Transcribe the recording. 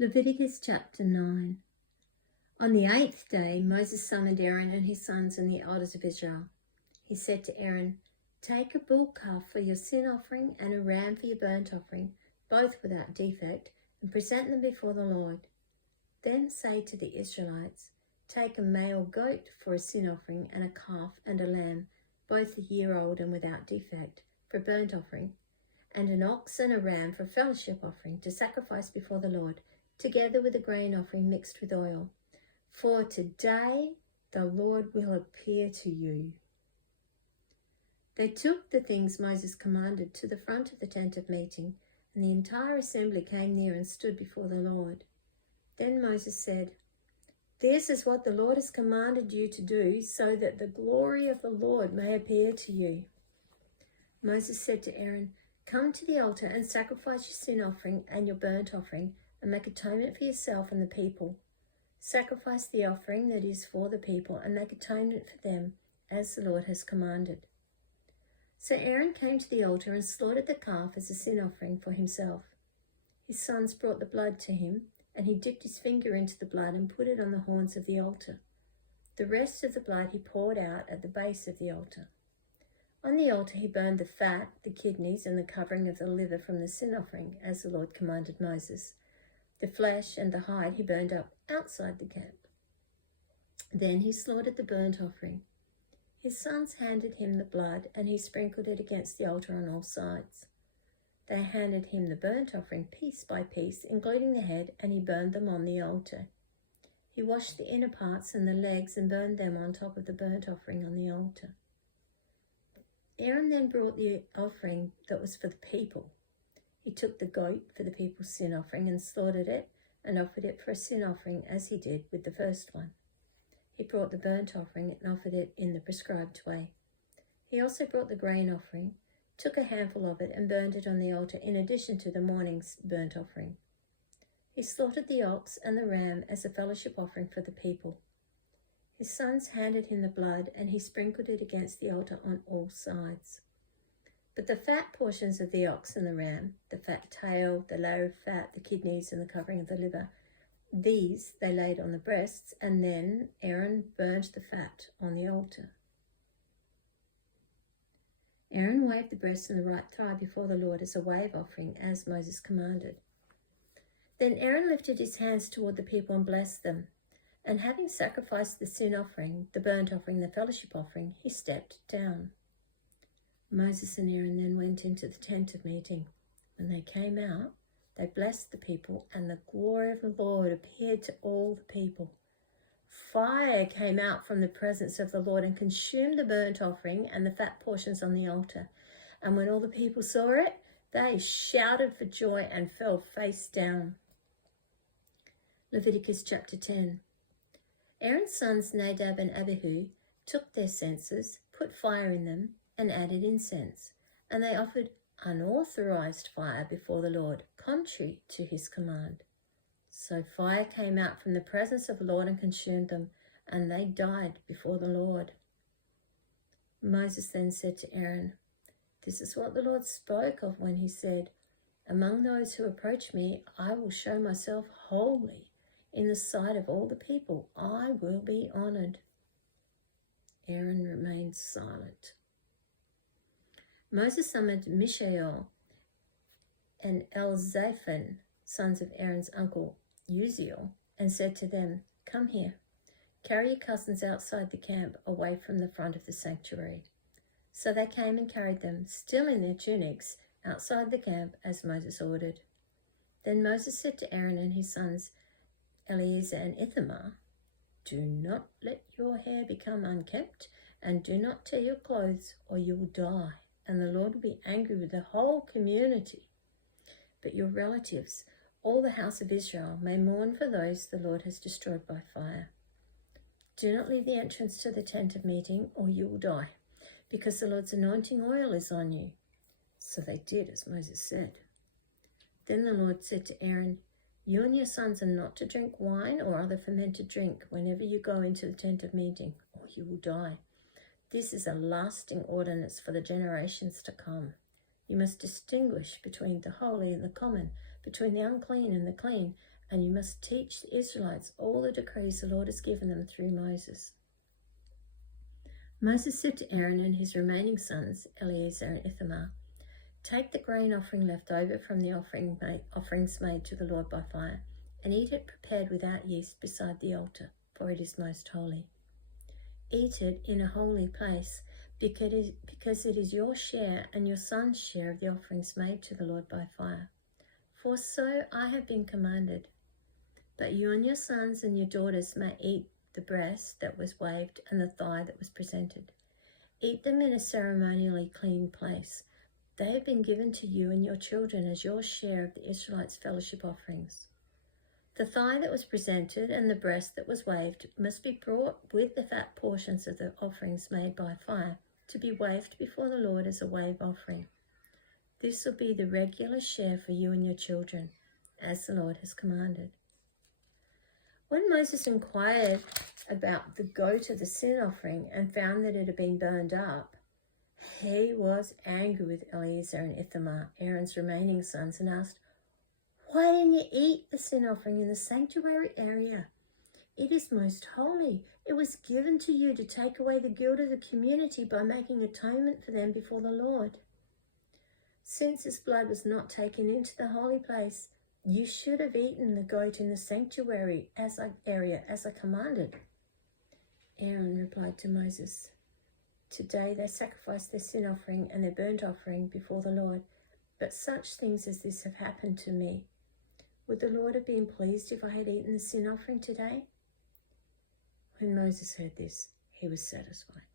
Leviticus chapter 9. On the 8th day, Moses summoned Aaron and his sons and the elders of Israel. He said to Aaron, "Take a bull calf for your sin offering and a ram for your burnt offering, both without defect, and present them before the Lord. Then say to the Israelites, take a male goat for a sin offering and a calf and a lamb, both a year old and without defect, for a burnt offering, and an ox and a ram for a fellowship offering to sacrifice before the Lord, together with a grain offering mixed with oil. For today the Lord will appear to you." They took the things Moses commanded to the front of the tent of meeting, and the entire assembly came near and stood before the Lord. Then Moses said, "This is what the Lord has commanded you to do, so that the glory of the Lord may appear to you." Moses said to Aaron, "Come to the altar and sacrifice your sin offering and your burnt offering, and make atonement for yourself and the people. Sacrifice the offering that is for the people, and make atonement for them, as the Lord has commanded." So Aaron came to the altar and slaughtered the calf as a sin offering for himself. His sons brought the blood to him, and he dipped his finger into the blood and put it on the horns of the altar. The rest of the blood he poured out at the base of the altar. On the altar he burned the fat, the kidneys, and the covering of the liver from the sin offering, as the Lord commanded Moses. The flesh and the hide he burned up outside the camp. Then he slaughtered the burnt offering. His sons handed him the blood, and he sprinkled it against the altar on all sides. They handed him the burnt offering piece by piece, including the head, and he burned them on the altar. He washed the inner parts and the legs and burned them on top of the burnt offering on the altar. Aaron then brought the offering that was for the people. He took the goat for the people's sin offering and slaughtered it and offered it for a sin offering, as he did with the first one. He brought the burnt offering and offered it in the prescribed way. He also brought the grain offering, took a handful of it and burned it on the altar in addition to the morning's burnt offering. He slaughtered the ox and the ram as a fellowship offering for the people. His sons handed him the blood, and he sprinkled it against the altar on all sides. But the fat portions of the ox and the ram, the fat tail, the layer of fat, the kidneys, and the covering of the liver, these they laid on the breasts, and then Aaron burned the fat on the altar. Aaron waved the breast and the right thigh before the Lord as a wave offering, as Moses commanded. Then Aaron lifted his hands toward the people and blessed them. And having sacrificed the sin offering, the burnt offering, the fellowship offering, he stepped down. Moses and Aaron then went into the tent of meeting. When they came out, they blessed the people, and the glory of the Lord appeared to all the people. Fire came out from the presence of the Lord and consumed the burnt offering and the fat portions on the altar. And when all the people saw it, they shouted for joy and fell face down. Leviticus chapter 10. Aaron's sons Nadab and Abihu took their censers, put fire in them, and added incense, and they offered unauthorized fire before the Lord, contrary to his command. So fire came out from the presence of the Lord and consumed them, and they died before the Lord. Moses then said to Aaron, "This is what the Lord spoke of when he said, 'Among those who approach me, I will show myself holy. In the sight of all the people, I will be honored.'" Aaron remained silent. Moses summoned Mishael and Elzaphan, sons of Aaron's uncle Uzziel, and said to them, "Come here, carry your cousins outside the camp, away from the front of the sanctuary." So they came and carried them, still in their tunics, outside the camp, as Moses ordered. Then Moses said to Aaron and his sons, Eleazar and Ithamar, "Do not let your hair become unkempt, and do not tear your clothes, or you will die, and the Lord will be angry with the whole community. But your relatives, all the house of Israel, may mourn for those the Lord has destroyed by fire. Do not leave the entrance to the tent of meeting, or you will die, because the Lord's anointing oil is on you." So they did as Moses said. Then the Lord said to Aaron, "You and your sons are not to drink wine or other fermented drink whenever you go into the tent of meeting, or you will die. This is a lasting ordinance for the generations to come. You must distinguish between the holy and the common, between the unclean and the clean, and you must teach the Israelites all the decrees the Lord has given them through Moses." Moses said to Aaron and his remaining sons, Eleazar and Ithamar, "Take the grain offering left over from the offerings made to the Lord by fire, and eat it prepared without yeast beside the altar, for it is most holy. Eat it in a holy place, because it is your share and your son's share of the offerings made to the Lord by fire. For so I have been commanded. But you and your sons and your daughters may eat the breast that was waved and the thigh that was presented. Eat them in a ceremonially clean place. They have been given to you and your children as your share of the Israelites' fellowship offerings. The thigh that was presented and the breast that was waved must be brought with the fat portions of the offerings made by fire to be waved before the Lord as a wave offering. This will be the regular share for you and your children, as the Lord has commanded." When Moses inquired about the goat of the sin offering and found that it had been burned up, he was angry with Eleazar and Ithamar, Aaron's remaining sons, and asked, "Why didn't you eat the sin offering in the sanctuary area? It is most holy. It was given to you to take away the guilt of the community by making atonement for them before the Lord. Since its blood was not taken into the holy place, you should have eaten the goat in the sanctuary area as I commanded." Aaron replied to Moses, "Today they sacrificed their sin offering and their burnt offering before the Lord, but such things as this have happened to me. Would the Lord have been pleased if I had eaten the sin offering today?" When Moses heard this, he was satisfied.